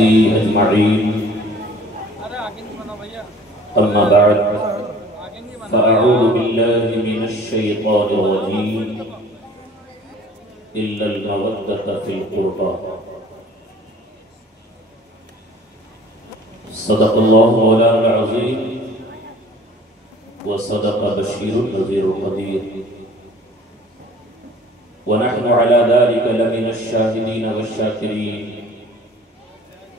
أجمعين. أما بعد فأعوذ بالله من الشيطان الرجيم إلا المودة في القربى. صدق الله مولانا العظيم وصدق بشير النذير القدير، ونحن على ذلك لمن الشاهدين والشاكرين،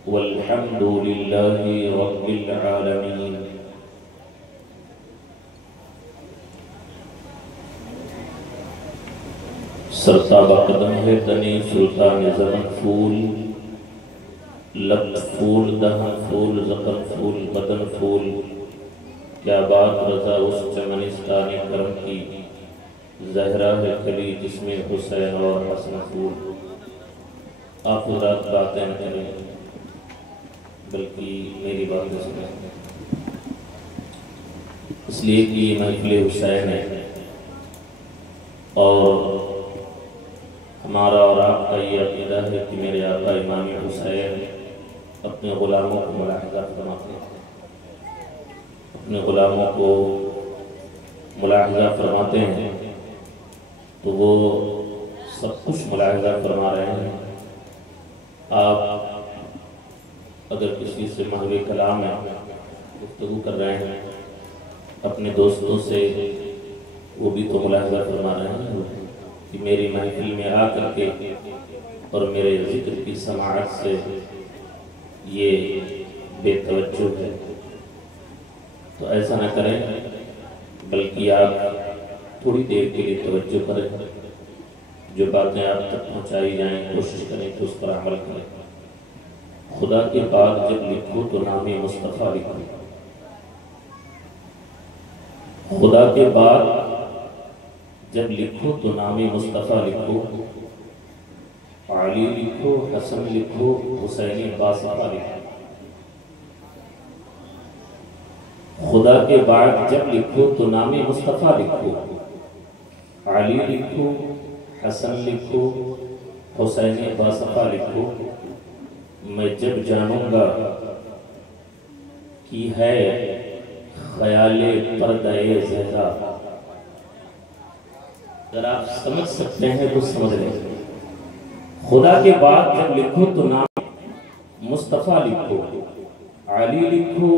والحمد لله رب العالمين. سرتابہ قدم ہے تنی سلطان زمن پھول، لب پھول دہن پھول زخم پھول بدن پھول، کیا بات رضا اس چمنستانی کرم کی، زہرا ہے کلی جس میں حسین اور حسن پھول. آپ حضرات باتیں نہ کریں بلکہ میری باتیں سنیں، اس لیے کہ یہ محفل حسین ہے اور ہمارا اور آپ کا یہ عقیدہ ہے کہ میرے آقا امام حسین اپنے غلاموں کو ملاحظہ فرماتے ہیں، اپنے غلاموں کو ملاحظہ فرماتے ہیں تو وہ سب کچھ ملاحظہ فرما رہے ہیں. آپ اگر کسی سے محو کلام ہے گفتگو کر رہے ہیں اپنے دوستوں سے، وہ بھی تو ملاحظہ فرما رہے ہیں کہ میری محفل میں آ کر کے اور میرے ذکر کی سماعت سے یہ بے توجہ ہے. تو ایسا نہ کریں بلکہ آپ تھوڑی دیر کے لیے توجہ کریں، جو باتیں آپ تک پہنچائی جائیں کوشش کریں کہ اس پر عمل کریں. خدا کے بعد جب لکھو تو نام مصطفیٰ لکھو، خدا کے بعد جب لکھو تو نام مصطفیٰ لکھو، علی لکھو، حسن لکھو، حسین باصفا لکھو. خدا کے بعد جب لکھو تو نام مصطفیٰ لکھو، علی لکھو، حسن لکھو، حسین باصفا لکھو. میں جب جانوں گا کہ ہے خیال پردہ زہرا. اگر آپ سمجھ سکتے ہیں تو سمجھ لیں. خدا کے بعد جب لکھو تو نام مصطفیٰ لکھو، علی لکھو،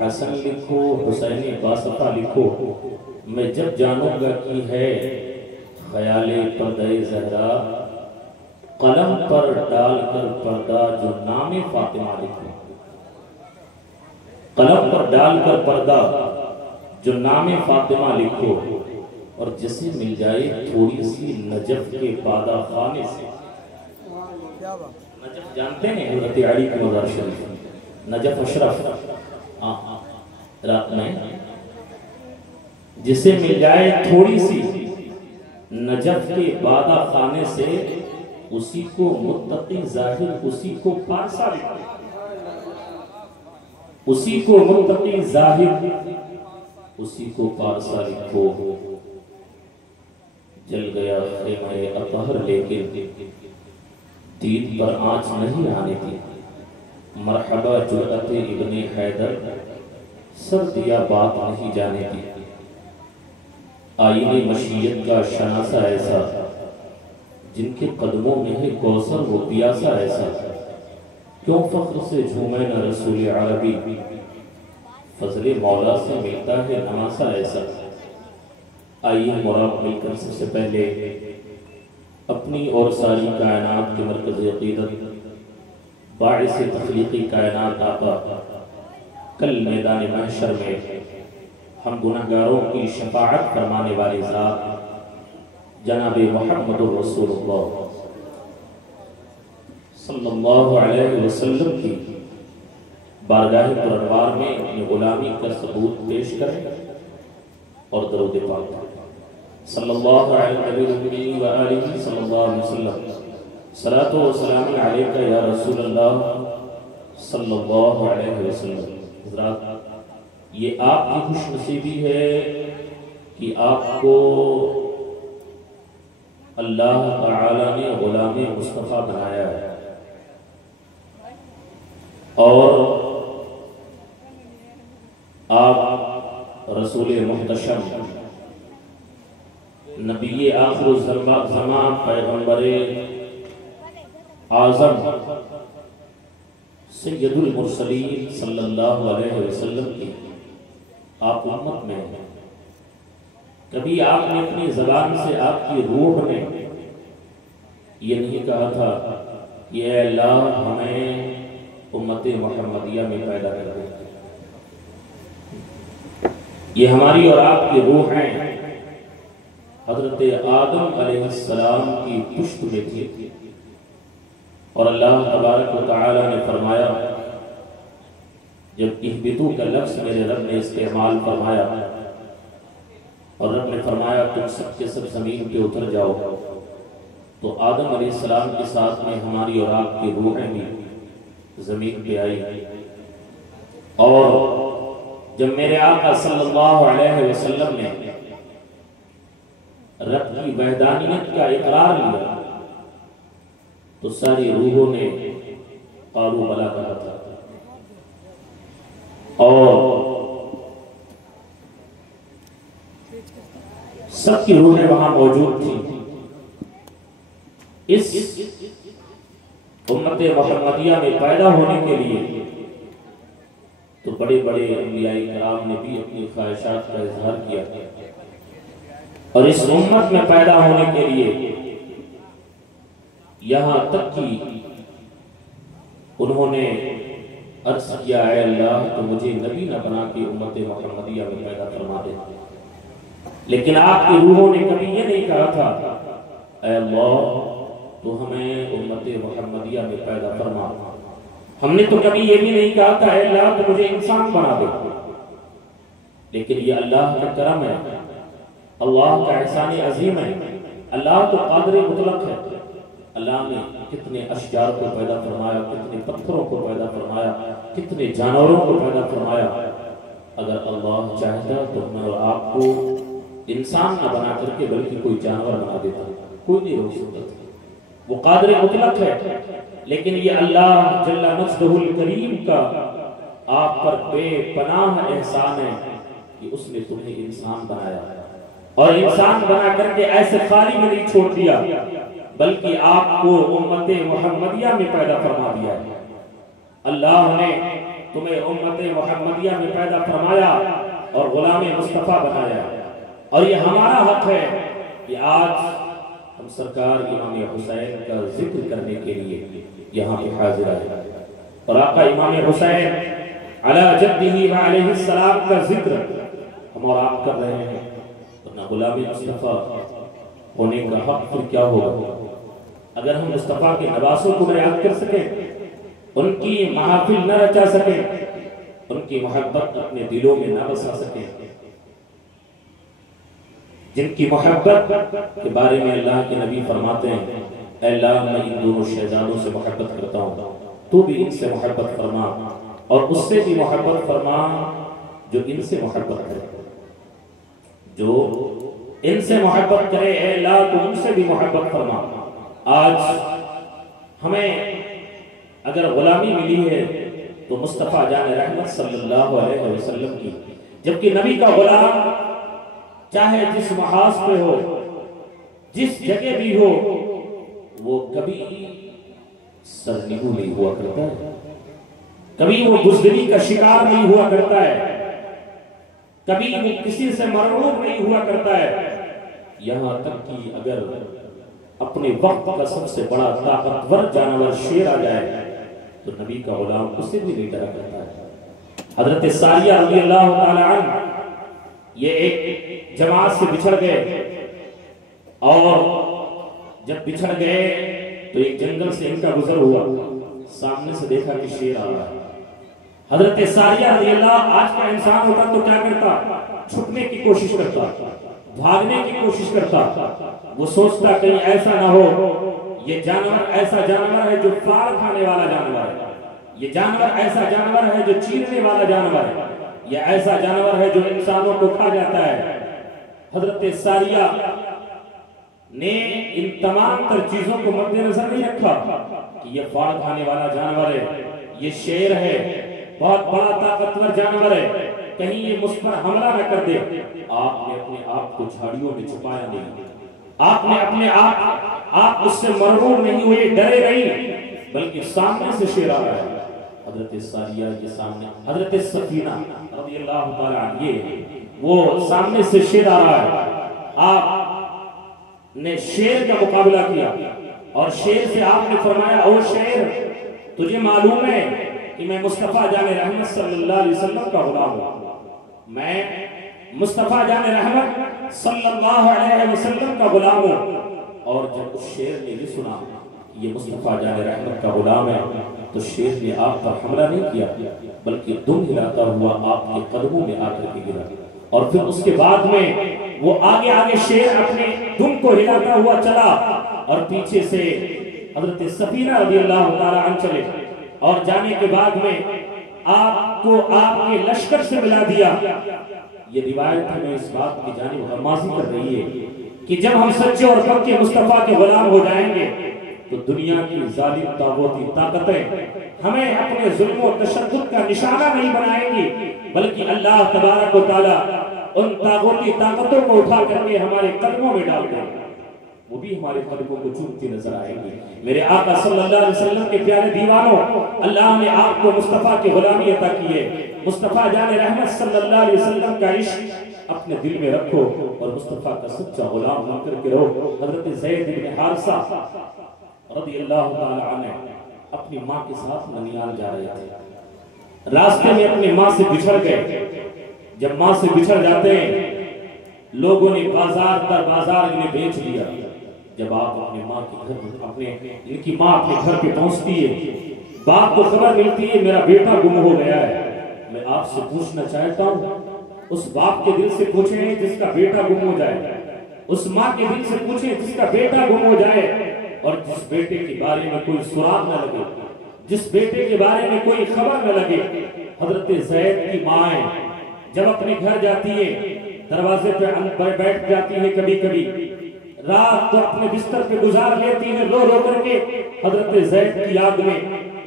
حسن لکھو، حسین باصفا لکھو. میں جب جانوں گا کہ ہے خیال پردہ زہرا، قلم پر ڈال کر پردہ جو نام فاطمہ لکھو. قلم پر ڈال کر پردہ جو نام فاطمہ لکھو، اور جسے مل جائے تھوڑی سی نجف کے بادہ خانے سے. نجف جانتے ہیں حضرت علی کی مزار شریف، نجف اشرف رات میں، جسے مل جائے تھوڑی سی نجف کے بادہ خانے سے، اسی کو متقی ظاہر، اسی کو پارسا لکھو. اسی کو متقی ظاہر، اسی کو پارسا لکھو. جل گیا خیمہ اطہر لیکن دید پر آنچ نہیں آنے دی. مرحبا جرأت ابن حیدر، سر دیا بات نہیں جانے دی. آئین مشیت کا شناسہ ایسا، جن کے قدموں میں ہے کوثر وہ پیاسا ایسا. کیوں فخر سے جھومے نہ رسول عربی، فضل مولا سے ملتا ہے نواسا ایسا. آئیے مرام مل کر سب سے پہلے اپنی اور ساری کائنات کے مرکز عقیدت، باعث تخلیقی کائنات آقا، کل میدان محشر میں ہم گناہگاروں کی شفاعت فرمانے والی ذات جناب محمد الرسول اللہ صلی اللہ علیہ وسلم کی بارگاہ پرانوار میں اپنی غلامی کا ثبوت پیش کریں اور درود پاک صلی اللہ علیہ وآلہ صلی اللہ علیہ وسلم. صلاۃ و سلام علیکہ یا رسول اللہ صلی اللہ علیہ وسلم. حضرات، یہ آپ کی خوش نصیبی ہے کہ آپ کو اللہ تعالی نے غلام مصطفیٰ بنایا ہے. اور آپ رسول محتشم نبی آخر الزمان پیغمبر اعظم سید المرسلین صلی اللہ علیہ وسلم کی آپ امت میں ہیں. کبھی آپ نے اپنی زبان سے، آپ کی روح نے یہ نہیں کہا تھا کہ اے اللہ ہمیں امت محمدیہ میں پیدا کر دے. یہ ہماری اور آپ کی روح ہیں حضرت آدم علیہ السلام کی پشت میں تھی، اور اللہ تبارک و تعالی نے فرمایا، جب اہبطوا کا لفظ میرے رب نے استعمال فرمایا اور رب نے فرمایا تم سب کے سب زمین پہ اتر جاؤ، تو آدم علیہ السلام کے ساتھ میں ہماری اور آپ کی روحیں بھی زمین پہ آئی. اور جب میرے آقا صلی اللہ علیہ وسلم نے رب کی وحدانیت کا اقرار لیا تو ساری روحوں نے قالوا بلا کہا تھا، اور سب کی روحیں وہاں موجود تھیں. اس امت محمدیہ میں پیدا ہونے کے لیے تو بڑے بڑے انبیاء کرام نے بھی اپنی خواہشات کا اظہار کیا، اور اس امت میں پیدا ہونے کے لیے یہاں تک کہ انہوں نے عرض کیا اے اللہ تو مجھے نبی نہ بنا کے امت محمدیہ میں پیدا فرما دے. لیکن آپ کی روحوں نے کبھی یہ نہیں کہا تھا اے اللہ تو ہمیں امت محمدیہ میں پیدا فرما. ہم نے تو کبھی یہ بھی نہیں کہا تھا اے اللہ تو مجھے انسان بنا دے. لیکن یہ اللہ کا کرم ہے، اللہ کا احسان عظیم ہے. اللہ تو قادر مطلق ہے. اللہ نے کتنے اشجار کو پیدا فرمایا، کتنے پتھروں کو پیدا فرمایا، کتنے جانوروں کو پیدا فرمایا. اگر اللہ چاہتا تو ہمیں اور آپ کو انسان نہ بنا کر کے بلکہ کوئی جانور بنا دیتا، کوئی نہیں روک سکتا. وہ قادر مطلق ہے. لیکن یہ اللہ جل مجدہ الکریم کا آپ پر بے پناہ احسان ہے کہ اس نے تمہیں انسان بنایا، اور انسان بنا کر کے ایسے خالی میں نہیں چھوڑ دیا بلکہ آپ کو امت محمدیہ میں پیدا فرما دیا ہے. اللہ نے تمہیں امت محمدیہ میں پیدا فرمایا اور غلام مصطفیٰ بنایا، اور یہ ہمارا حق ہے کہ آج ہم سرکار امام حسین کا ذکر کرنے کے لیے یہاں پہ حاضر آئے، اور آقا امام حسین علی جدہ و علیہ السلام کا ذکر ہم اور آپ کر رہے ہیں. ورنہ غلام مصطفیٰ ہونے کا حق پھر کیا ہوگا؟ اگر ہم مصطفیٰ کے نواسوں کو یاد کر سکیں، ان کی محافل نہ رچا سکیں، ان کی محبت اپنے دلوں میں نہ بسا سکیں، جن کی محبت کے بارے میں اللہ کے نبی فرماتے ہیں اے اللہ میں ان دونوں شہزادوں سے محبت کرتا ہوں، تو بھی ان سے محبت فرما، اور اس سے بھی محبت فرما جو ان سے محبت کرے. جو ان سے محبت کرے اے اللہ تو ان سے بھی محبت فرما. آج ہمیں اگر غلامی ملی ہے تو مصطفیٰ جان رحمت صلی اللہ علیہ وسلم کی، جبکہ نبی کا غلام چاہے جس محاذ پہ ہو، جس جگہ بھی ہو، وہ کبھی سرنگو نہیں ہوا کرتا ہے، کبھی وہ بزدلی کا شکار نہیں ہوا کرتا ہے، کبھی وہ کسی سے مرعوب نہیں ہوا کرتا ہے. یہاں تک کہ اگر اپنے وقت کا سب سے بڑا طاقتور جانور شیر آ جائے تو نبی کا غلام اسے بھی نہیں ڈرا کرتا ہے. حضرت ساریہ رضی اللہ تعالی عنہ یہ ایک جماعت سے بچھڑ گئے، اور جب بچھڑ گئے تو ایک جنگل سے ان کا گزر ہوا، سامنے سے دیکھا کہ شیر آ رہا ہے. حضرت ساریہ رضی اللہ، آج کا انسان ہوتا تو کیا کرتا؟ چھپنے کی کوشش کرتا، بھاگنے کی کوشش کرتا. وہ سوچتا کہیں ایسا نہ ہو یہ جانور ایسا جانور ہے جو پھاڑ کھانے والا جانور ہے، یہ جانور ایسا جانور ہے جو چیرنے والا جانور ہے، یہ ایسا جانور ہے جو انسانوں کو کھا جاتا ہے. حضرت ساریہ نے ان تمام تر چیزوں کو مد نظر نہیں رکھا کہ یہ پھاڑ کھانے والا جانور ہے، یہ شیر ہے، بہت بڑا طاقتور جانور ہے، کہیں یہ مجھ پر حملہ نہ کر دے۔ آپ نے اپنے آپ کو جھاڑیوں میں چھپایا نہیں، آپ نے اپنے آپ اس سے مرعوب نہیں ہوئے، ڈرے نہیں، بلکہ سامنے سے شیر آ رہا ہے۔ حضرت ساریہ کے سامنے حضرت سفینہ رضی اللہ تعالیٰ عنہ، وہ سامنے سے شیر آ رہا ہے، آپ نے شیر کا مقابلہ کیا اور شیر سے آپ نے فرمایا، او شیر، تجھے معلوم ہے کہ میں مصطفیٰ جان رحمت صلی اللہ علیہ وسلم کا غلام ہوں، میں مصطفیٰ جان رحمت صلی اللہ علیہ وسلم کا غلام ہوں۔ اور جب اس شیر نے یہ سنا یہ مصطفیٰ جان رحمت کا غلام ہے تو شیر نے آپ پر حملہ نہیں کیا، بلکہ دم ہلاتا ہوا آپ کے قدموں میں آ کر کے گرا، اور پھر اس کے بعد میں وہ آگے شیر اپنے دم کو ہلاتا ہوا چلا اور پیچھے سے حضرت سفینہ رضی اللہ تعالیٰ عنہ چلے، اور جانے کے بعد میں آپ کو آپ کے لشکر سے ملا دیا۔ یہ روایت ہمیں اس بات کی جانب غمازی کر رہی ہے کہ جب ہم سچے اور پکے مصطفیٰ کے غلام ہو جائیں گے تو دنیا کی ظالم طاغوتی طاقتیں ہمیں اپنے ظلم و تشدد کا نشانہ نہیں بنائیں گی، بلکہ اللہ تبارک و تعالیٰ ان طاغوتی طاقتوں کو اٹھا کر کے ہمارے قدموں میں ڈال دیں، وہ بھی ہمارے قدموں کو چومتی نظر آئیں گی۔ میرے آقا صلی اللہ علیہ وسلم کے پیارے دیوانوں، اللہ نے آپ کو مصطفیٰ کی غلامی عطا کی ہے۔ مصطفیٰ جان رحمت صلی اللہ علیہ وسلم کا عشق اپنے دل میں رکھو اور مصطفیٰ کا سچا غلام بن کر کے رہو۔ حضرت زید بن حارثہ رضی اللہ تعالیٰ عنہ اپنی ماں کے ساتھ ننیال جا رہے تھے، راستے میں اپنی ماں سے بچھڑ گئے۔ جب ماں سے بچھڑ جاتے ہیں لوگوں نے بازار در بازار انہیں بیچ لیا۔ جب آپ اپنے ماں کے گھر ان کی ماں اپنے گھر پہ پہنچتی ہے، باپ کو خبر ملتی ہے میرا بیٹا گم ہو گیا ہے۔ میں آپ سے پوچھنا چاہتا ہوں، اس باپ کے دل سے پوچھیں جس کا بیٹا گم ہو جائے، اس ماں کے دل سے پوچھیں جس کا بیٹا گم ہو جائے، اور جس بیٹے کے بارے میں کوئی سراغ نہ لگے، جس بیٹے کے بارے میں کوئی خبر نہ لگے۔ حضرت زید کی مائیں جب اپنے گھر جاتی ہے دروازے پہ بیٹھ جاتی ہے، کبھی کبھی رات تو اپنے بستر پہ گزار لیتی ہے رو رو کر کے حضرت زید کی یاد میں،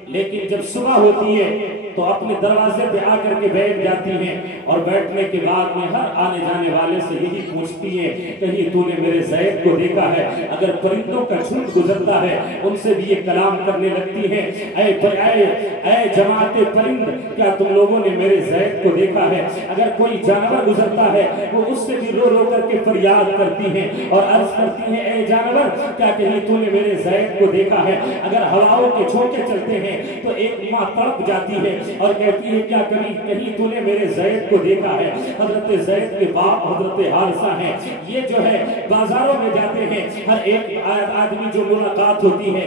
لیکن جب صبح ہوتی ہے تو اپنے دروازے پہ آ کر کے بیٹھ جاتی ہیں، اور بیٹھنے کے بعد میں ہر آنے جانے والے سے یہی پوچھتی ہیں کہیں تو نے میرے زید کو دیکھا ہے؟ اگر پرندوں کا جھنڈ گزرتا ہے ان سے بھی یہ کلام کرنے لگتی ہیں، اے جماعت پرند، کیا تم لوگوں نے میرے زید کو دیکھا ہے؟ اگر کوئی جانور گزرتا ہے وہ اس سے بھی رو رو کر کے فریاد کرتی ہیں اور عرض کرتی ہیں، اے جانور کیا کہیں تو نے میرے زید کو دیکھا ہے؟ اگر ہواؤں کے جھونکے چلتے ہیں تو ایک ماں تڑپ جاتی ہے اور کہتی ہے، کیا کہیں تو نے میرے زید کو دیکھا ہے؟ حضرت زید کے باپ حضرت حارثہ ہیں، یہ جو ہے بازاروں میں جاتے ہیں، ہر ایک آدمی جو ملاقات ہوتی ہے،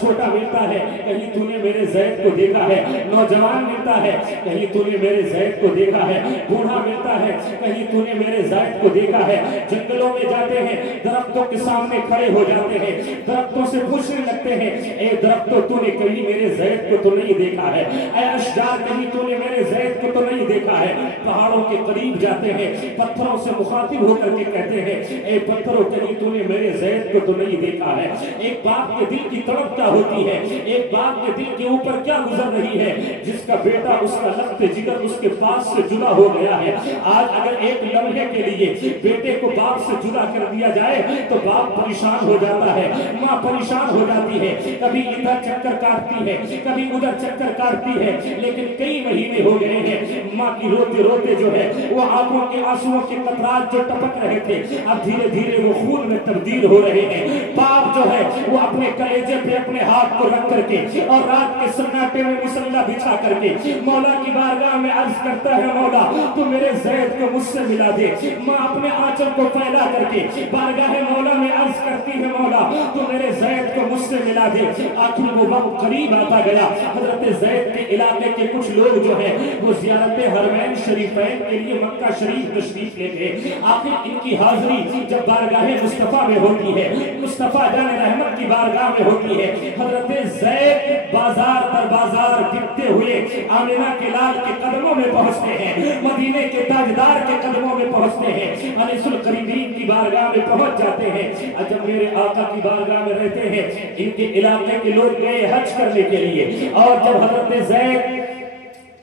چھوٹا ملتا ہے کہیں تو نے میرے زید کو دیکھا ہے، نوجوان ملتا ہے کہیں تو نے میرے زید کو دیکھا ہے، بوڑھا ملتا ہے کہیں تو نے میرے زید کو دیکھا ہے۔ جنگلوں میں جاتے ہیں، درختوں کے سامنے کھڑے ہو جاتے ہیں، درختوں سے پوچھنے لگتے ہیں، اے درختوں تو نے کہیں میرے زید کو تو نہیں دیکھا ہے؟ اے اشجار کہیں تو نے میرے زید کو تو نہیں دیکھا ہے؟ پہاڑوں کے قریب جاتے ہیں، پتھروں سے مخاطب ہو کر کے کہتے ہیں، اے پتھروں کہیں تو نے میرے زید کو تو نہیں دیکھا ہے؟ ایک باپ کے دل کی تڑپ کیا ہوتی ہے، ایک باپ کے دل کے اوپر کیا گزر رہی ہے جس کا بیٹا اس کا لخت جگر اس کے پاس سے جدا ہو گیا ہے۔ آج اگر ایک لمحے کے لیے بیٹے کو باپ سے جدا کر دیا جائے تو باپ پریشان ہو جاتا ہے، ماں پریشان ہو جاتی ہے، کبھی ادھر چکر کاٹتی ہے کبھی ادھر چکر کاٹتی ہے، لیکن کئی مہینے ہو گئے ہیں ماں کی روتے روتے جو ہے وہ آنکھوں کے آنسوؤں کے قطرات جو ٹپک رہے تھے اب دھیرے دھیرے وہ خون میں تبدیل ہو رہے ہیں۔ باپ جو ہے وہ اپنے کلیجے پہ اپنے ہاتھ کو رکھ کر کے اور رات کے سناٹے میں مصلا بچھا کر کے مولا کی بارگاہ میں عرض کرتا ہے، مولا تو میرے زید کو مجھ سے ملا دے۔ ماں اپنے آنچل کو پھیلا کر کے بارگاہ مولا میں عرض کرتی ہے، مولا تو میرے زید کو مجھ سے ملا دے۔ آخر وہ وقت قریب آتا گیا، حضرت زید کے علاقے کے کچھ لوگ جو ہیں وہ زیارت حرمین شریفین کے لیے مکہ شریف تشریف لے گئے۔ آخر ان کی حاضری جب بارگاہ مصطفیٰ میں ہوتی ہے، مصطفیٰ جان رحمت کی بارگاہ میں ہوتی ہے، حضرت زید بازار در بازار بکتے ہوئے آمنہ کے لال کے قدموں میں پہنچتے ہیں، مدینے کے تاجدار کے قدموں میں پہنچتے ہیں، انیس القریبین کی بارگاہ میں پہنچ جاتے ہیں۔ جب میرے آقا کی بارگاہ میں رہتے ہیں، ان کے علاقے کے لوگ گئے حج کرنے کے لیے، لیے. اور جب حضرت زید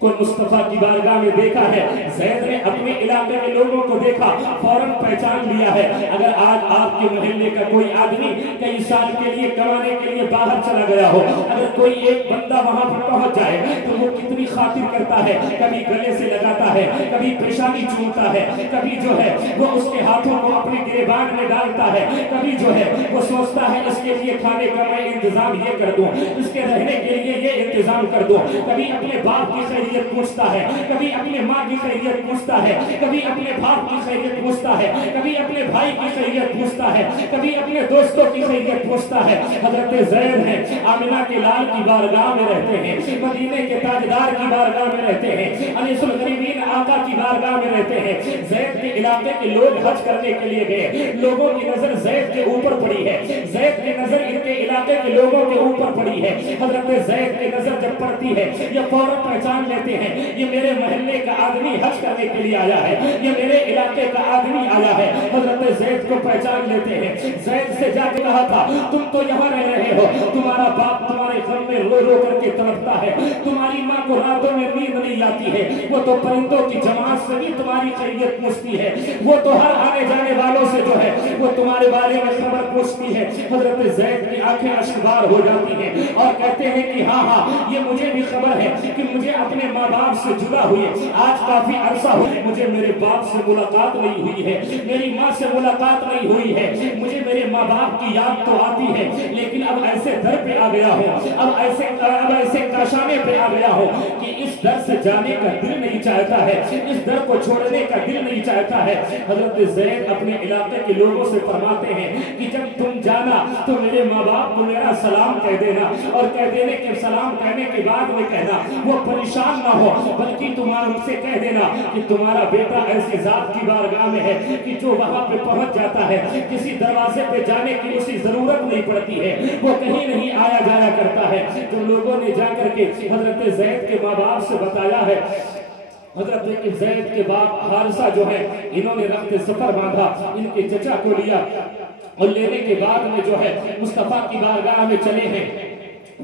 کو مصطفیٰ کی بارگاہ میں دیکھا ہے, زید نے اپنے علاقے کے لوگوں کو دیکھا, فوراً پہچان لیا ہے. اگر آج آپ کے محلے کا کوئی آدمی کئی سال کے لیے کمانے کے لیے باہر چلا گیا ہو, اگر کوئی ایک بندہ وہاں پر پہنچ جائے تو وہ کتنی خاطر کرتا ہے, کبھی گلے سے لگاتا ہے, کبھی پیشانی چومتا ہے, کبھی جو ہے وہ اس کے ہاتھوں کو اپنے گریبان میں ڈالتا ہے, کبھی جو ہے وہ سوچتا ہے اس کے لیے کھانے کا میں انتظام یہ کر دوں, اس کے رہنے کے لیے یہ انتظام کر دوں. کبھی اپنے باپ کی خیریت پوچھتا ہے, کبھی اپنے ماں کی خیریت پوچھتا ہے, کبھی اپنے باپ کی خیریت پوچھتا ہے, کبھی اپنے بھائی کی خیریت پوچھتا ہے, کبھی اپنے دوستوں کی خیریت پوچھتا ہے. حضرت زید ہیں, آمنہ کے لال کی بارگاہ میں رہتے ہیں, مدینے کے تاجدار کی بارگاہ میں رہتے ہیں, انیس الغریبین آقا کی بارگاہ میں رہتے ہیں. زید کے علاقے کے لوگ حج کرنے کے لیے گئے, لوگوں کی نظر زید کے اوپر پڑی ہے, زید کی نظر ان کے علاقے کے لوگوں کے اوپر پڑی ہے. حضرت زید کی نظر جب پڑتی ہے یہ فوراً پہچان لیتے ہیں, یہ میرے محلے کا آدمی حج کرنے کے لیے آیا ہے, یہ میرے علاقے کا آدمی آیا ہے. حضرت زید کو پہچان لیتے ہیں. زید سے جا کے کہا تھا تم تو یہاں رہ رہے ہو, تمہارا باپ تمہارے غم میں رو رو کر کے تڑپتا ہے, تمہاری ماں کو راتوں میں نیند نہیں آتی ہے, وہ تو پرندوں کی جماعت سے بھی تمہاری خیریت پوچھتی ہے, وہ تو ہر آنے جانے والوں سے جو ہے وہ تمہارے بارے میں خبر پوچھتی ہے. حضرت زید کی آنکھیں اشکبار ہو جاتی ہیں اور کہتے ہیں کہ ہاں ہاں یہ مجھے بھی خبر ہے کہ مجھے اپنے ماں باپ سے جدا ہوئے آج کافی عرصہ ہو, مجھے میرے باپ سے ملاقات نہیں ہوئی ہے, میری ماں سے ملاقات نہیں ہوئی ہے, مجھے میرے ماں باپ کی یاد تو آتی ہے, لیکن اب ایسے در پہ آ گیا ہوں, اب ایسے کاشانے پہ آ گیا ہوں کہ اس در سے جانے کا دل نہیں چاہتا ہے, اس در کو چھوڑنے کا دل نہیں چاہتا ہے. حضرت زید اپنے علاقے کے لوگوں سے فرماتے ہیں کہ جب تم جانا تو میرے ماں باپ کو میرا سلام کہہ دینا, اور کہہ دینے کے سلام کہنے کے بعد میں کہنا وہ پریشان نہ ہو, بلکہ تمہارا ان سے کہہ دینا کہ تمہارا بیٹا ایسی ذات کی بارگاہ میں ہے کہ جو وہاں پہ پہنچ جاتا ہے کسی دروازے پہ جانے کی اسی ضرورت نہیں پڑتی ہے, وہ کہیں نہیں آیا جایا کرتا ہے. جو لوگوں نے جا کر کے حضرت زید کے ماں باپ سے بتایا ہے, حضرت زید کے باپ حارثہ جو ہے انہوں نے رخت سفر باندھا, ان کے چچا کو لیا اور لینے کے بعد میں جو ہے مصطفیٰ کی بارگاہ میں چلے ہیں.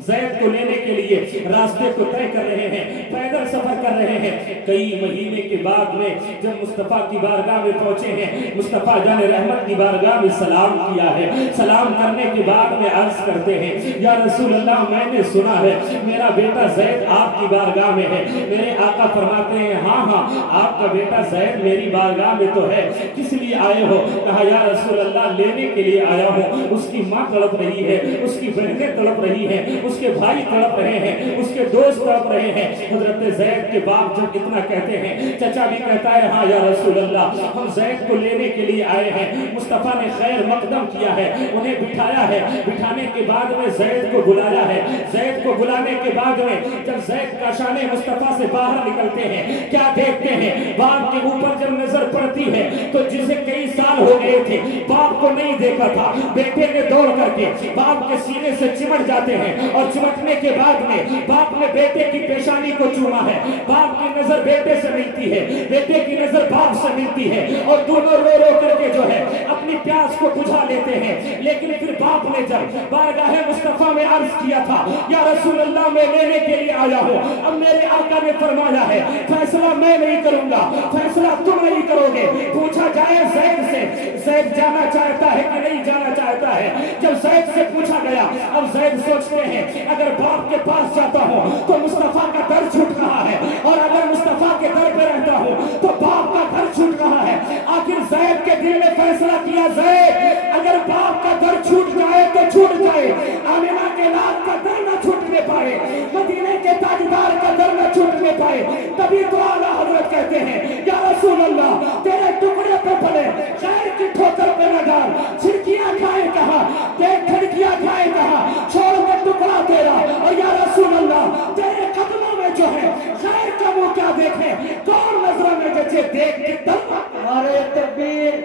زید کو لینے کے لیے راستے کو طے کر رہے ہیں, پیدل سفر کر رہے ہیں. کئی مہینے کے بعد میں جب مصطفیٰ کی بارگاہ میں پہنچے ہیں, مصطفیٰ جان رحمت کی بارگاہ میں سلام کیا ہے. سلام کرنے کے بعد میں عرض کرتے ہیں یا رسول اللہ میں نے سنا ہے میرا بیٹا زید آپ کی بارگاہ میں ہے. میرے آقا فرماتے ہیں ہاں ہاں آپ کا بیٹا زید میری بارگاہ میں تو ہے, کس لیے آئے ہو؟ کہا یا رسول اللہ لینے کے لیے آیا ہوں, اس کی ماں تڑپ رہی ہے, اس کی بہنیں تڑپ رہی ہیں, اس کے بھائی تڑپ رہے ہیں, اس کے دوست تڑپ رہے ہیں. حضرت زید کے باپ جب اتنا کہتے ہیں, چچا بھی کہتا ہے ہاں یا رسول اللہ ہم زید کو لینے کے لیے آئے ہیں. مصطفیٰ نے خیر مقدم کیا ہے, انہیں بٹھایا ہے, بٹھانے کے بعد میں زید کو بلایا ہے. زید کو بلانے کے بعد میں جب زید کاشان مصطفیٰ سے باہر نکلتے ہیں کیا دیکھتے ہیں, باپ کے اوپر جب نظر پڑتی ہے تو جسے کئی سال ہو گئے تھے باپ کو نہیں دیکھا تھا, بیٹے نے دوڑ کر کے باپ کے سینے سے چمٹ جاتے ہیں, اور چمٹنے کے بعد میں باپ نے بیٹے کی پیشانی کو چوما ہے. باپ کی نظر بیٹے سے ملتی ہے, بیٹے کی نظر باپ سے ملتی ہے, اور دونوں رو رو کر کے جو ہے اپنی پیاس کو بجھا لیتے ہیں. لیکن پھر باپ نے جب بارگاہ مصطفیٰ میں عرض کیا تھا یا رسول اللہ میں لینے کے لیے آیا ہوں, اب میرے آقا نے فرمایا ہے فیصلہ میں نہیں کروں گا, فیصلہ تم نہیں کرو گے. پوچھا جائے زید سے, زید جانا چاہتا ہے کہ نہیں جانا چاہتا ہے. جب زید سے پوچھا گیا, اب زید سوچتے ہیں اگر باپ کے پاس جاتا ہوں تو مصطفیٰ کا در چھوٹ رہا ہے, اور اگر مصطفیٰ کے در پہ رہتا ہوں تو باپ کا در چھوٹ رہا ہے. آخر زید کے دل نے فیصلہ کیا زید اگر باپ کا در چھوٹ جائے تو چھوٹ جائے, آمنہ کے لال کا در نہ چھوٹنے پائے, مدینے کے تاجدار کا در نہ چھوٹنے پائے. تبھی تو اعلیٰ حضرت کہتے ہیں یا رسول اللہ تیرے ٹکڑے پہ پڑے خیر کی ٹھوکر پہ نہ ڈال, کھڑکیاں کھائے کہا, دیکھ کھڑکیاں کھائے کہا, چھوڑ میں ٹکڑا تیرا, اور یا رسول اللہ تیرے قدموں میں جو ہے خیر کا وہ کیا دیکھیں, کون نظروں میں جچے دیکھ کے دم. نعرہ تکبیر,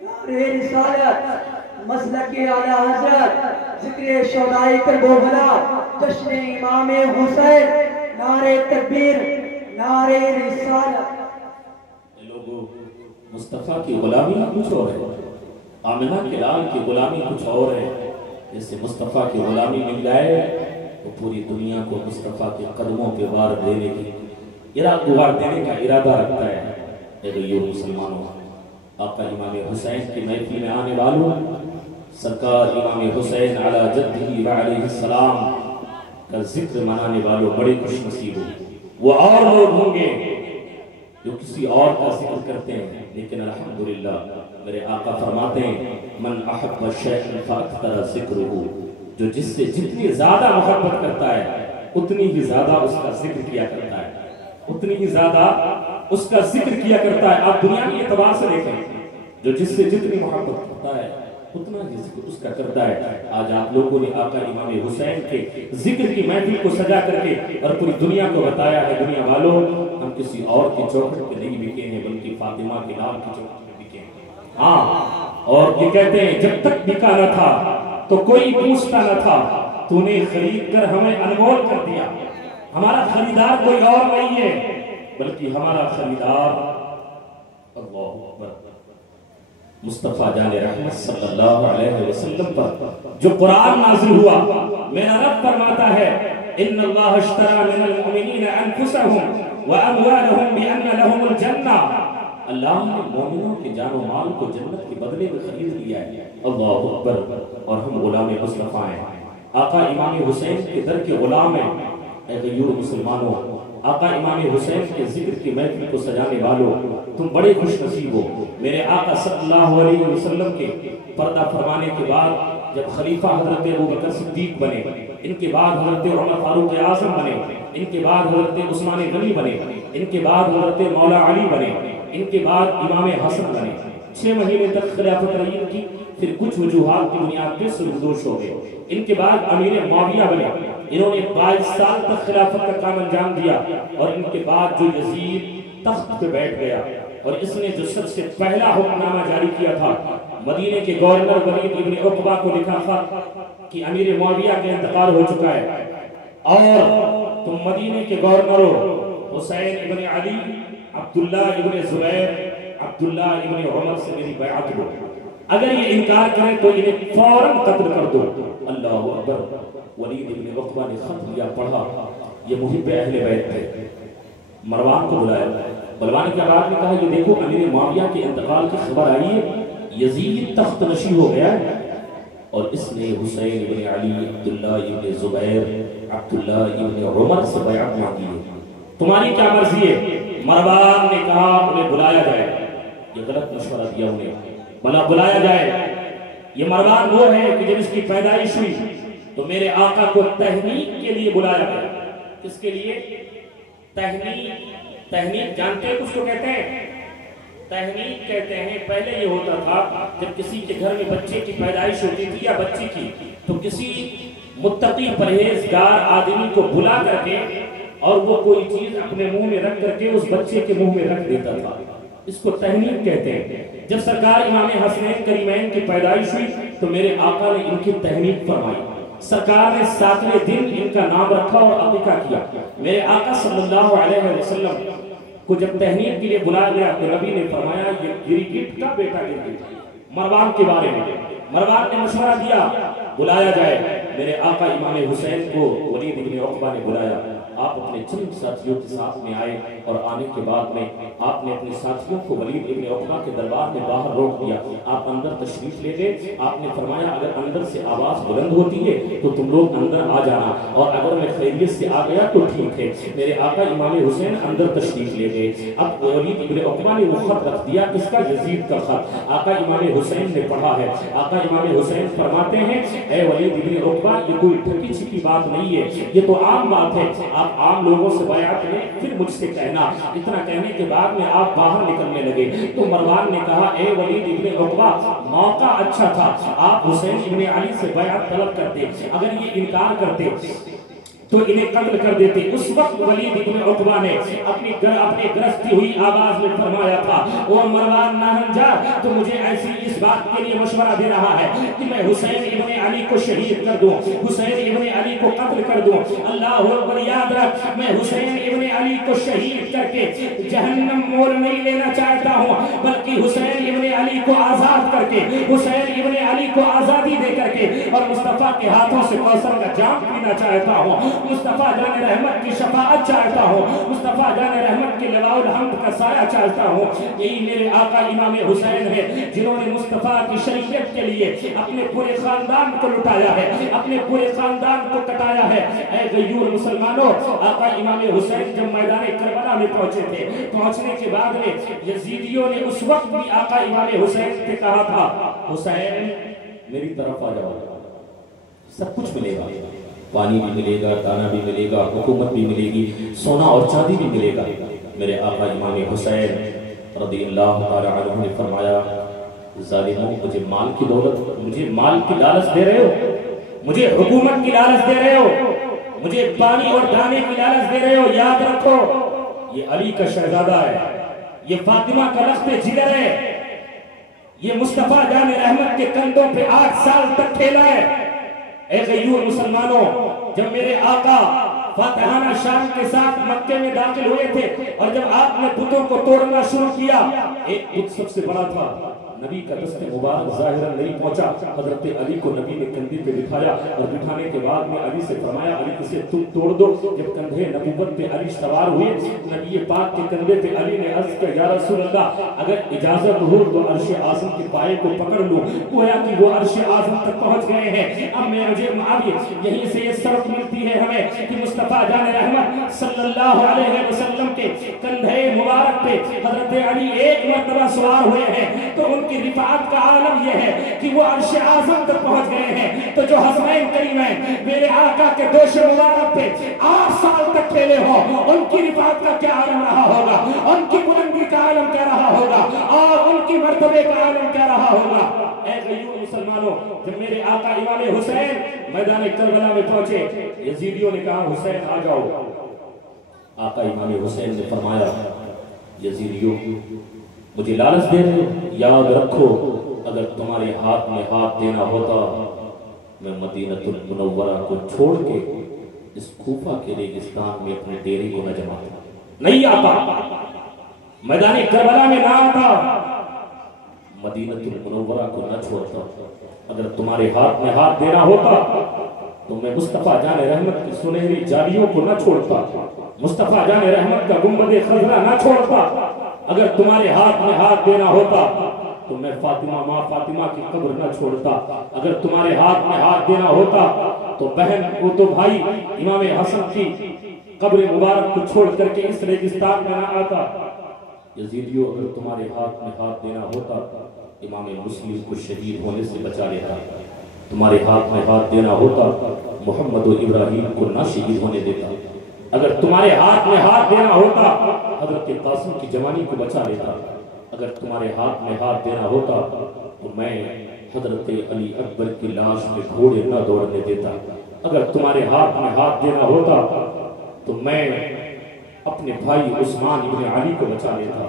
نعرہ رسالت, مسلک اعلیٰ حضرت, ذکر شہدائے کربلا, جشن امام حسین, نعرہ تکبیر, نعرہ رسالت. لوگوں مصطفیٰ کی غلامی کچھ اور ہے, آمنہ کے لال کی غلامی کچھ اور ہے. جیسے مصطفیٰ کی غلامی مل جائے وہ پوری دنیا کو مصطفیٰ کے قدموں پہ وار دینے کی ارادہ رکھتا ہے۔ اے غیور مسلمانوں، آقا امام حسین کی محفل میں آنے والوں، سرکار امام حسین علی جدہ علیہ السلام کا ذکر منانے والوں بڑے خوش نصیب ہوں۔ وہ اور لوگ ہوں گے جو کسی اور کا ذکر کرتے ہیں، لیکن الحمدللہ میرے آقا فرماتے ہیں من احب شیئا فاکثر ذکرہ، جو جس سے جتنی زیادہ محبت کرتا ہے اتنی ہی زیادہ اس کا ذکر کیا کرتا ہے، اتنی ہی زیادہ اس کا ذکر کیا کرتا ہے۔ آپ دنیا کی اعتبار سے دیکھیں، جو جس سے جتنی محبت کرتا ہے اتنا ہی ذکر اس کا کرتا ہے۔ آج آپ لوگوں نے آقا امام حسین کے ذکر کی محفل کو سجا کر کے اور پوری دنیا کو بتایا ہے، دنیا والوں ہم کسی اور کی چوکھٹ پہ نہیں بکے ہیں بلکہ فاطمہ کے نام کی چوکھٹ پہ بکے ہیں۔ ہاں، اور یہ کہتے ہیں جب تک بکا نہ تھا تو کوئی پوچھتا نہ تھا، تو نے خرید کر ہمیں انمول کر دیا۔ ہمارا خریدار کوئی اور نہیں ہے بلکہ ہمارا خریدار اللہ اکبر مصطفیٰ جان رحمت صلی اللہ علیہ وسلم پر جو قرآن نازل ہوا، میرا رب فرماتا ہے ان اللہ اشترى من المؤمنین انفسهم واموالهم بان لهم الجنہ، اللہ نے مومنوں کے جان و مال کو جنت کے بدلے میں خرید لیا ہے۔ اللہ اکبر، اور ہم غلام مصطفیٰ ہیں، آقا امام حسین کے در کے غلام ہیں۔ اے غیور مسلمانوں، آقا امام حسین کے ذکر کی محفل کو سجانے والوں تم بڑے خوش نصیب ہو۔ میرے آقا صلی اللہ علیہ وسلم کے پردہ فرمانے کے بعد جب خلیفہ حضرت ابوبکر صدیق بنے، ان کے بعد حضرت عمر فاروق اعظم بنے، ان کے بعد حضرت عثمان غنی بنے، ان کے بعد حضرت مولا علی بنے، ان کے بعد امام حسن بنے۔ 6 مہینے تک خلافت رہی ان کی، پھر کچھ وجوہات کی بنیاد پہ سرگزوش ہو گئے۔ ان کے بعد امیر معاویہ بنے، انہوں نے 22 سال تک خلافت کا کام انجام دیا، اور ان کے بعد جو یزید تخت پہ بیٹھ گیا اور اس نے جو سب سے پہلا حکم نامہ جاری کیا تھا، مدینے کے گورنر ولید ابن عقبہ کو لکھا تھا کہ امیر معاویہ کا انتقال ہو چکا ہے اور تم مدینے کے گورنروں حسین ابن علی، عبداللہ ابن زبیر، عبداللہ ابن عمر سے میری بیعت لو، اگر یہ انکار کریں تو انہیں فوراً قتل کر دو۔ اللہ اکبر، ولید ابن عقبہ نے خط لیا، پڑھا، یہ محب اہل بیت تھے، مروان کو بلایا، بلوانے کے بعد نے کہا یہ دیکھو امیر معاویہ کے انتقال کی خبر آئی ہے، یزید تخت نشی ہو گیا ہے، اور اس نے حسین ابن علی، عبداللہ ابن زبیر، عبداللہ ابن عمر سے بیعت مانگی ہے، تمہاری کیا مرضی ہے؟ مروان نے کہا انہیں بلایا جائے، یہ غلط مشورہ دیا انہیں، بلا بلایا جائے۔ یہ مروان وہ ہے کہ جب اس کی پیدائش ہوئی تو میرے آقا کو تہنیک کے لیے بلایا گیا۔ کس کے لیے؟ تہنیک جانتے ہیں کچھ کو کہتے ہیں؟ تہنیک کہتے ہیں، پہلے یہ ہوتا تھا جب کسی کے گھر میں بچے کی پیدائش ہوتی تھی یا بچی کی، تو کسی متقی پرہیزگار آدمی کو بلا کر کے اور وہ کوئی چیز اپنے منہ میں رکھ کر کے اس بچے کے منہ میں رکھ دیتا تھا، اس کو تہنیک کہتے ہیں۔ جب سرکار امام حسنین کریمین کی پیدائش ہوئی تو میرے آقا نے ان کی تہنیک فرمائی، سرکار نے 7ویں دن ان کا نام رکھا اور عقیقہ کیا۔ میرے آقا صلی اللہ علیہ وسلم کو جب تہنیک کے لیے بلایا گیا تو نبی نے فرمایا یہ گرگٹ کا بیٹا گرگٹ، مروان کے بارے میں۔ مروان نے مشورہ دیا بلایا جائے، میرے آقا امام حسین کو ولید ابن عقبہ نے بلایا، آپ اپنے چند ساتھیوں کے ساتھ میں آئے، اور آنے کے بعد میں آپ نے اپنے ساتھیوں کو ولید ابن عقبہ کے دربار میں باہر روک دیا، آپ اندر تشریف لے گئے، آپ نے فرمایا اگر اندر سے آواز بلند ہوتی ہے تو تم لوگ اندر آ جانا، اور اگر میں خیریت سے آ گیا تو ٹھیک ہے۔ میرے آقا امام حسین اندر تشریف لے گئے، اب ولید ابن عقبہ نے وہ خط رکھ دیا، کس کا؟ یزید کا خط، آقا امام حسین نے پڑھا ہے۔ آقا امام حسین فرماتے ہیں اے ولید ابن عقبہ یہ کوئی ٹھکی چھکی بات نہیں ہے، یہ تو عام بات ہے، آپ عام لوگوں سے بیعت لیں پھر مجھ سے کہنا۔ اتنا کہنے کے بعد میں آپ باہر نکلنے لگے تو مروان نے کہا اے ولید ابن عقبہ موقع اچھا تھا، آپ حسین ابن علی سے بیعت طلب کرتے، اگر یہ انکار کرتے تو انہیں قتل کر دیتے۔ اس وقت ولید ابن عقبہ نے اپنی گرجتی ہوئی آواز میں فرمایا تھا او مروان نہ جا تو مجھے ایسی اس بات کے لیے مشورہ دے رہا ہے کہ میں حسین ابن علی کو شہید کر دوں، حسین ابن علی کو قتل کر دوں۔ اللہ اکبر، یاد رکھ میں حسین ابن علی کو شہید کر کے جہنم مول نہیں لینا چاہتا ہوں، بلکہ حسین ابن علی کو آزاد کر کے، حسین ابن علی کو آزادی دے کر کے اور مصطفیٰ کے ہاتھوں سے کوثر کا جام پینا چاہتا ہوں، مصطفیٰ جان رحمت کی شفاعت چاہتا ہوں، مصطفیٰ جان رحمت کے لواء الحمد کا سایہ چاہتا ہوں۔ یہی میرے آقا امام حسین ہے جنہوں نے مصطفیٰ کی شریعت کے لیے اپنے پورے خاندان کو لٹایا ہے، اپنے پورے خاندان کو کٹایا ہے۔ اے غیور مسلمانوں، آقا امام حسین جب میدان کربلا میں پہنچے تھے، پہنچنے کے بعد میں یزیدیوں نے اس وقت بھی آقا امام حسین سے کہا تھا، حسین میری طرف آ جاؤ، سب کچھ ملے گا، پانی بھی ملے گا، دانا بھی ملے گا، حکومت بھی ملے گی، سونا اور چاندی بھی ملے گا۔ میرے آقا امام حسین رضی اللہ تعالی عنہ نے فرمایا، ظالموں مجھے مال کی دولت، مجھے مال کی لالچ دے رہے ہو، مجھے حکومت کی لالچ دے رہے ہو، مجھے پانی اور دانے کی لالچ دے رہے ہو، یاد رکھو یہ علی کا شہزادہ ہے، یہ فاطمہ کا لخت جگر ہے، یہ مصطفیٰ جان رحمت کے کندھوں پہ 8 سال تک کھیلا ہے۔ اے غیور مسلمانوں، جب میرے آقا فاتحانہ شان کے ساتھ مکے میں داخل ہوئے تھے اور جب آپ نے بتوں کو توڑنا شروع کیا، ایک بت سب سے بڑا تھا، نبی کا دست مبارک ظاہراً نہیں پہنچا، حضرت علی کو نبی نے کندھے پہ بٹھایا اور بٹھانے کے بعد میں علی سے فرمایا، علی اسے تم توڑ دو۔ جب کندھے نبوت پہ علی سوار ہوئے، نبی پاک کے کندھے پہ علی نے عرض کیا، یا رسول اللہ اگر اجازت ہو تو عرش اعظم کے پائے کو پکڑ لوں۔ گویا کہ وہ عرش اعظم تک پہنچ گئے ہیں۔ اب میں مجھے یہیں سے یہ سبق ملتی ہے ہمیں کہ مصطفیٰ جان رحمت صلی اللہ علیہ وسلم کے کندھے مبارک پہ حضرت علی ایک مرتبہ سوار ہوئے ہیں تو ان کی رفعت کا عالم یہ ہے کہ وہ عرش اعظم تک پہنچ گئے ہیں۔ تو جو حسنین کریمین میرے آقا کے دوش مبارک پہ 8 سال تک کھیلے ہو، ان کی رفعت کا کیا عالم رہا ہوگا، ان کی بلندی کا عالم کیا رہا ہوگا اور ان کی مرتبے کا عالم کیا رہا ہوگا۔ اے غیور مسلمانوں، جب میرے آقا امام حسین میدان کربلا میں پہنچے، یزیدیوں نے کہا حسین آ جاؤ۔ آقا امام حسین نے فرمایا، یزیدیوں مجھے لالچ دے رہے ہو، یاد رکھو اگر تمہارے ہاتھ میں ہاتھ دینا ہوتا میں مدینہ المنورہ کو چھوڑ کے اس کوفہ کے ریگستان میں اپنے ڈیرے کو نہ جماتا، نہیں آتا، میدان کربلا میں نہ آتا، مدینہ المنورہ کو نہ چھوڑتا۔ اگر تمہارے ہاتھ میں ہاتھ دینا ہوتا تو میں مصطفیٰ جان رحمت کی سنہری جالیوں کو نہ چھوڑتا، مصطفیٰ جان رحمت کا گنبد خضرا نہ چھوڑتا۔ اگر تمہارے ہاتھ میں ہاتھ دینا ہوتا تو میں فاطمہ ماں فاطمہ کی قبر نہ چھوڑتا۔ اگر تمہارے ہاتھ میں ہاتھ دینا ہوتا تو بہن کو تو بھائی امام حسن کی قبر مبارک کو چھوڑ کر کے اس ریگستان میں نہ آتا۔ یزیدیوں اگر تمہارے ہاتھ میں ہاتھ دینا ہوتا امام مسلم کو شہید ہونے سے بچا لیتا، تمہارے ہاتھ میں ہاتھ دینا ہوتا محمد و ابراہیم کو نہ شہید ہونے دیتا، اگر تمہارے ہاتھ میں ہاتھ دینا ہوتا حضرت قاسم کی جوانی کو بچا لیتا، اگر تمہارے ہاتھ میں ہاتھ دینا ہوتا تو میں حضرت علی اکبر کی لاش پہ گھوڑے نہ دوڑنے دیتا، اگر تمہارے ہاتھ میں ہاتھ دینا ہوتا تو میں اپنے بھائی عثمان ابن علی کو بچا لیتا،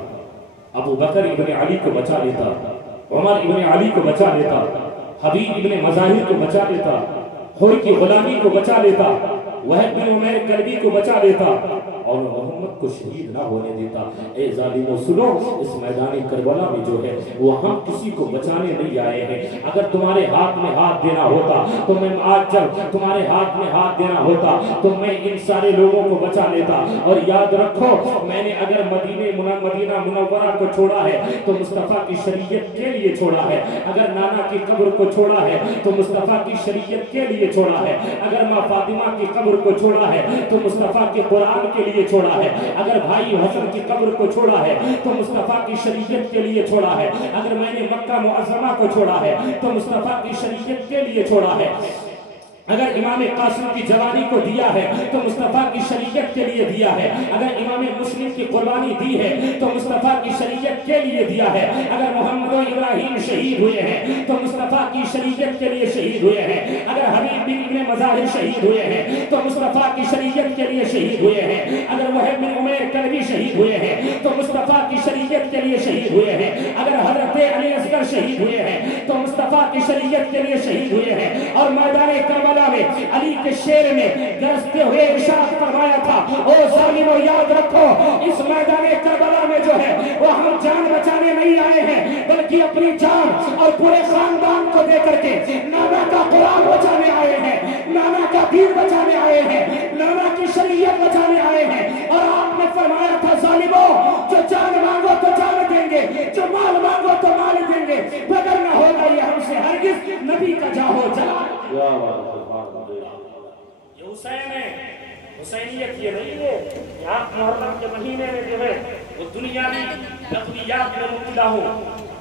ابو بکر ابن علی کو بچا لیتا، عمر ابن علی کو بچا لیتا، حبیب ابن مظاہر کو بچا لیتا، حور کی غلامی کو بچا لیتا، وہب بن عمیر کلبی کو بچا لیتا اور محمد کو شہید نہ ہونے دیتا۔ اے ظالموں سنو، اس میدان کربلا میں جو ہے وہ ہم کسی کو بچانے نہیں آئے ہیں۔ اگر تمہارے ہاتھ میں ہاتھ دینا ہوتا تو میں آج جب تمہارے ہاتھ میں ہاتھ دینا ہوتا تو میں ان سارے لوگوں کو بچا لیتا۔ اور یاد رکھو میں نے اگر مدینہ منورہ کو چھوڑا ہے تو مصطفیٰ کی شریعت کے لیے چھوڑا ہے، اگر نانا کی قبر کو چھوڑا ہے تو مصطفیٰ کی شریعت کے لیے چھوڑا ہے، اگر ماں فاطمہ کی قبر کو چھوڑا ہے تو مصطفیٰ کے قرآن کے لیے چھوڑا ہے، اگر بھائی حسن کی قبر کو چھوڑا ہے تو مصطفیٰ کی شریعت کے لیے چھوڑا ہے، اگر میں نے مکہ معظمہ کو چھوڑا ہے تو مصطفیٰ کی شریعت کے لیے چھوڑا ہے، اگر امام قاسم کی جوانی کو دیا ہے تو مصطفیٰ کی شریعت کے لیے دیا ہے، اگر امام مسلم کی قربانی دی ہے تو مصطفیٰ کی شریعت کے لیے دیا ہے، اگر محمد و ابراہیم شہید ہوئے ہیں تو مصطفیٰ کی شریعت کے لیے شہید ہوئے ہیں، اگر حبیب بن ابن مظاہر شہید ہوئے ہیں تو مصطفیٰ کی شریعت کے لیے شہید ہوئے ہیں، اگر وہب بن عمیر کلبی شہید ہوئے ہیں تو مصطفیٰ کی شریعت کے لیے شہید ہوئے ہیں، اگر حضرت علی اصغر شہید ہوئے ہیں تو مصطفیٰ کی شریعت کے لیے شہید ہوئے ہیں، اور میدان کربلا کربلا میں علی کے شیر میں گرجتے ہوئے ارشاد فرمایا تھا، او ظالمو یاد رکھو اس میدان کربلا میں جو ہے وہ ہم جان بچانے نہیں آئے ہیں، بلکہ اپنی جان اور پورے خاندان کو دے کر کے نانا کا قرآن بچانے آئے ہیں، نانا کا دین بچانے آئے ہیں، نانا کی شریعت بچانے آئے ہیں۔ اور آپ نے فرمایا تھا ظالمو جو جان مانگو تو جان دیں گے، جو مال مانگو تو مال دیں گے، مگر نہ ہوگا یہ ہم سے ہرگز نبی کا جاہو جلال۔ یہ حسین ہے، حسینیت یہ نہیں ہے کہ آپ محرم کے مہینے میں جو ہے وہ دنیاوی لفظیات میں مبتلا ہو،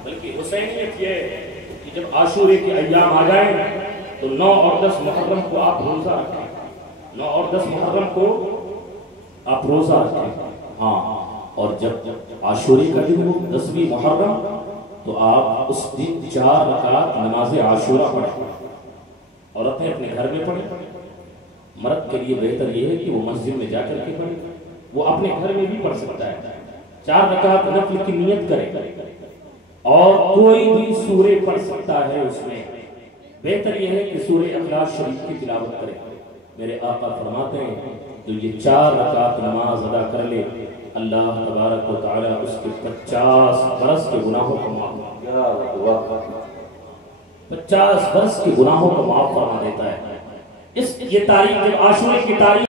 بلکہ حسینیت یہ ہے کہ جب عاشورے کے ایام آ جائیں تو 9 اور 10 محرم کو آپ روزہ رکھیں، 9 اور 10 محرم کو آپ روزہ رکھیں، ہاں، اور جب عاشورے کا دن ہو 10ویں محرم تو آپ اس دن 4 رکعت نماز عاشورہ پڑھیں، اور اپنے گھر میں پڑھیں۔ مرد کے لیے بہتر یہ ہے کہ وہ مسجد میں جا کر کے پڑھے، وہ اپنے گھر میں بھی پڑھ سکتا ہے، 4 رکعت نفل کی نیت کرے اور کوئی بھی سورہ پڑھ سکتا ہے اس میں، بہتر یہ ہے کہ سورہ اخلاص شریف کی تلاوت کرے۔ میرے آقا فرماتے ہیں تو یہ 4 رکعت نماز ادا کر لے، اللہ تبارک و تعالی اس کے 50 برس کے گناہوں کو معاف 50 برس کے گناہوں کو معاف فرما دیتا ہے۔ یہ تاریخ جب عاشورے کی تاریخ